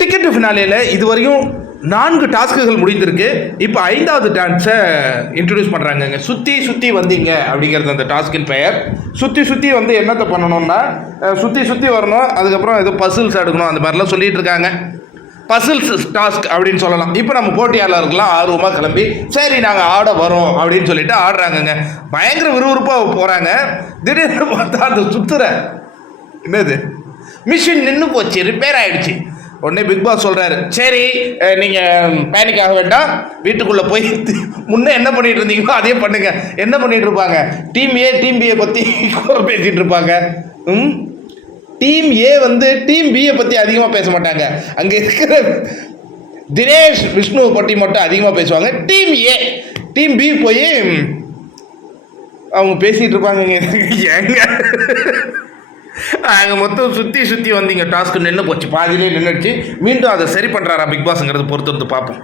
Ticket ஃபினாலேயில் இதுவரையும் 4 டாஸ்க்குகள் முடிந்திருக்கு. இப்போ 5வது டான்ஸை இன்ட்ரடியூஸ் பண்ணுறாங்கங்க. சுற்றி சுற்றி வந்தீங்க அப்படிங்கிறது அந்த டாஸ்கின் பெயர். சுற்றி சுற்றி வந்து என்னத்தை பண்ணணும்னா சுற்றி சுற்றி வரணும், அதுக்கப்புறம் ஏதோ பசில்ஸ் எடுக்கணும், அந்த மாதிரிலாம் சொல்லிகிட்டு இருக்காங்க. பசில்ஸ் டாஸ்க் அப்படின்னு சொல்லலாம். இப்போ நம்ம போட்டியாளர்கள்லாம் ஆர்வமாக கிளம்பி சரி நாங்கள் ஆட வரோம் அப்படின்னு சொல்லிட்டு ஆடுறாங்கங்க. பயங்கர விறுவிறுப்பாக போகிறாங்க. திடீர்னு பார்த்தா அந்த சுற்றுற என்னது மிஷின் நின்று போச்சு, ரிப்பேர் ஆகிடுச்சு. உடனே பிக் பாஸ் சொல்கிறாரு, சரி நீங்கள் பேனிக் ஆக வேண்டாம், வீட்டுக்குள்ளே போய் முன்னே என்ன பண்ணிகிட்டு இருந்தீங்களோ அதே பண்ணுங்கள். என்ன பண்ணிகிட்டு இருப்பாங்க, டீம் ஏ டீம் பியை பற்றி பேசிகிட்டு இருப்பாங்க. டீம் ஏ வந்து டீம் பியை பற்றி அதிகமாக பேச மாட்டாங்க. அங்கே இருக்கிற தினேஷ் விஷ்ணுவை பற்றி மட்டும் அதிகமாக பேசுவாங்க. டீம் ஏ டீம் பி போய் அவங்க பேசிகிட்டு இருப்பாங்க. ஏங்க அங்கே மொத்தம் சுற்றி சுற்றி வந்தீங்க டாஸ்க்கு நின்று போச்சு, பாதியிலே நின்றுடுச்சு. மீண்டும் அதை சரி பண்ணுறாரா பிக் பாஸ்ங்கிறது பொறுத்து வந்து பார்ப்போம்.